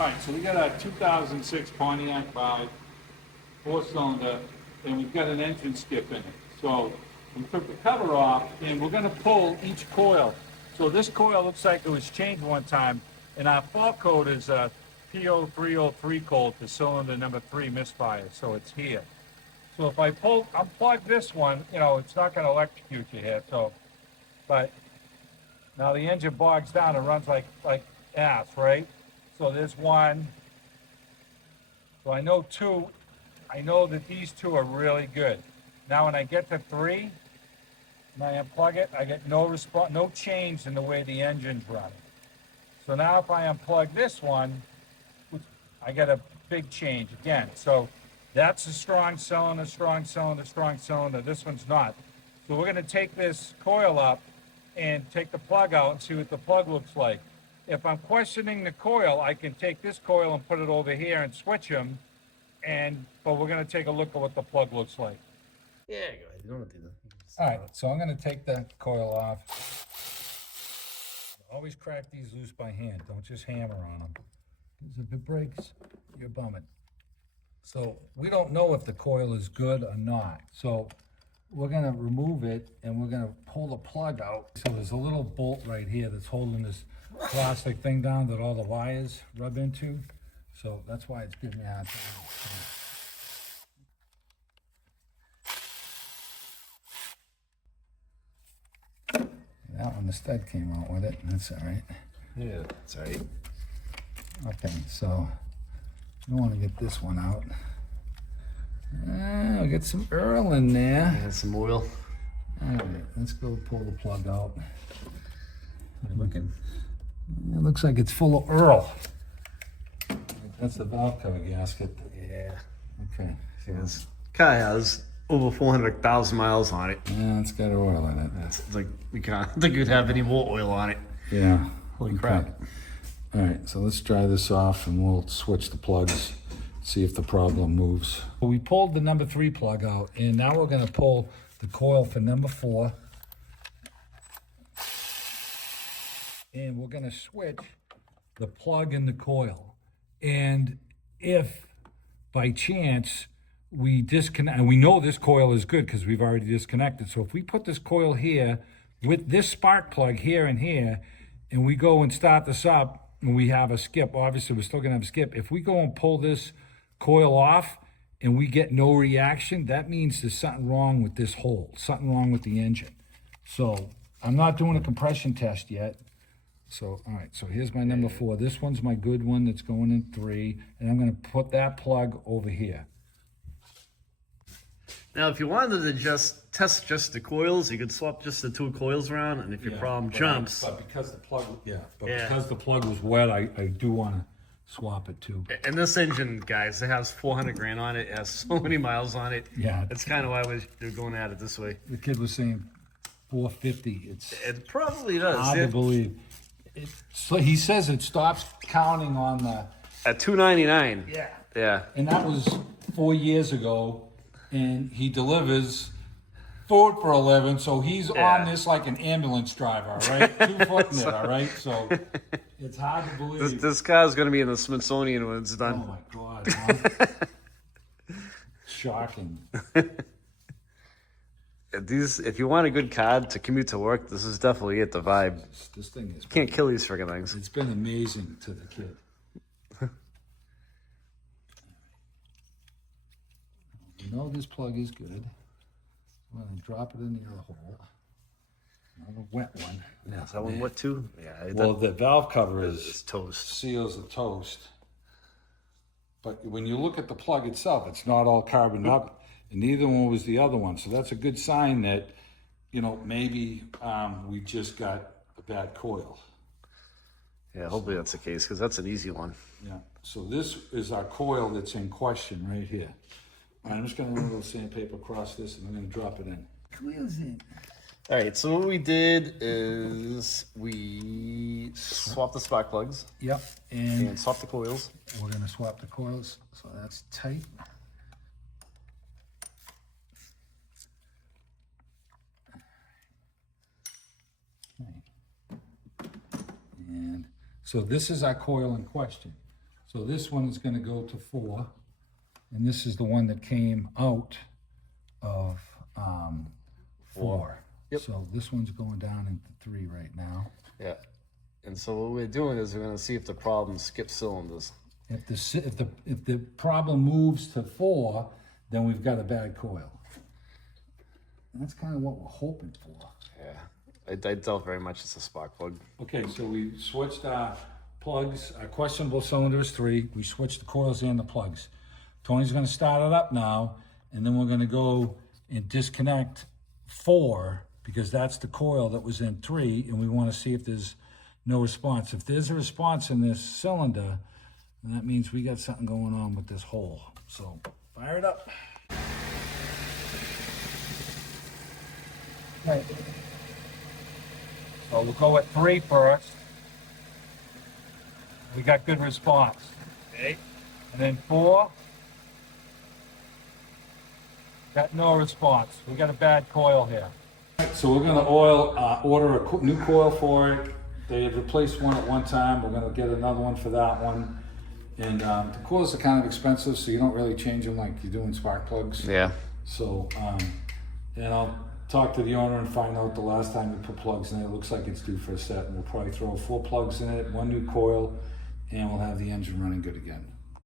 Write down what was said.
All right, so we got a 2006 Pontiac Vibe, 4-cylinder, and we've got an engine skip in it. So we took the cover off, and we're gonna pull each coil. So this coil looks like it was changed one time, and our fault code is a P0303 code to cylinder number 3 Misfire, so it's here. So if I unplug this one, you know, it's not gonna electrocute you here, so, but now the engine bogs down and runs like ass, right? So there's one. So I know two. I know that these two are really good. Now when I get to 3, and I unplug it, I get no response, no change in the way the engine's running. So now if I unplug this one, I get a big change again. So that's a strong cylinder, strong cylinder, strong cylinder. This one's not. So we're gonna take this coil up and take the plug out and see what the plug looks like. If I'm questioning the coil, I can take this coil and put it over here and switch them, but we're gonna take a look at what the plug looks like. Yeah, go ahead. You don't have to do that. All right, so I'm gonna take the coil off. Always crack these loose by hand, don't just hammer on them. Because if it breaks, you're bumming. So we don't know if the coil is good or not. So we're gonna remove it and we're gonna pull the plug out. So there's a little bolt right here that's holding this plastic thing down that all the wires rub into. So that's why it's giving me a hard time. That one, the stud came out with it. That's all right. Yeah, that's all right. Okay, so we want to get this one out. We got some Earl in there. And some oil. All right, let's go pull the plug out. You're looking. It looks like it's full of Earl. That's the valve cover gasket. Yeah. Okay. See, this car has over 400,000 miles on it. Yeah, it's got oil in it. It's like we can't think you'd have any more oil on it. Yeah. Holy crap. All right, so let's dry this off and we'll switch the plugs, see if the problem moves. We pulled the number 3 plug out, and now we're gonna pull the coil for number 4. And we're gonna switch the plug and the coil. And if by chance we disconnect, and we know this coil is good because we've already disconnected. So if we put this coil here with this spark plug here and here, and we go and start this up, and we have a skip, obviously we're still gonna have a skip. If we go and pull this coil off and we get no reaction, that means there's something wrong with this hole, something wrong with the engine. So I'm not doing a compression test yet. So, all right, so here's my number 4. This one's my good one that's going in 3, and I'm gonna put that plug over here. Now, if you wanted to just test just the coils, you could swap just the 2 coils around, and if your problem jumps. But because the plug, because the plug was wet, I do wanna swap it too. And this engine, guys, it has 400 grand on it. It has so many miles on it. Yeah. That's kind of why they're going at it this way. The kid was saying 450. It probably does. Hard to believe. So he says it stops counting on the. At 299. Yeah. Yeah. And that was 4 years ago, and he delivers food for 11, so he's on this like an ambulance driver, all right? 2 foot in it, all right? So it's hard to believe. This car's going to be in the Smithsonian when it's done. Oh my God, huh? Shocking. If you want a good car to commute to work, this is definitely it, the Vibe. This thing is. Can't kill these friggin' things. It's been amazing to the kid. You know this plug is good. I'm gonna drop it in the other hole. Another wet one. Yeah, is that one wet too? Yeah. Well, the valve cover It's toast. seals the toast. But when you look at the plug itself, it's not all carboned up, and neither one was the other one. So that's a good sign that, you know, maybe we just got a bad coil. Yeah, hopefully that's the case, because that's an easy one. Yeah, so this is our coil that's in question right here. All right, I'm just gonna run a little sandpaper across this and I'm gonna drop it in. Coil's in. All right, so what we did is we swapped the spark plugs. Yep, And swap the coils. we're gonna swap the coils, so that's tight. Okay. And so this is our coil in question. So this one is going to go to 4, and this is the one that came out of 4. Yep. So this one's going down into 3 right now. Yeah. And so what we're doing is we're going to see if the problem skips cylinders. If the problem moves to 4, then we've got a bad coil. And that's kind of what we're hoping for. Yeah. I doubt very much it's a spark plug. Okay, so we switched our plugs. Our questionable cylinder is 3. We switched the coils and the plugs. Tony's going to start it up now, and then we're going to go and disconnect 4, because that's the coil that was in 3, and we want to see if there's no response. If there's a response in this cylinder, then that means we got something going on with this hole. So fire it up. Okay. So we'll go at 3 first. We got good response. Okay. And then 4. Got no response. We got a bad coil here. So we're going to order a new coil for it. They had replaced one at one time. We're going to get another one for that one. And the coils are kind of expensive, so you don't really change them like you do in spark plugs. Yeah. So, and I'll talk to the owner and find out the last time we put plugs in it. It looks like it's due for a set, and we'll probably throw 4 plugs in it, 1 new coil, and we'll have the engine running good again.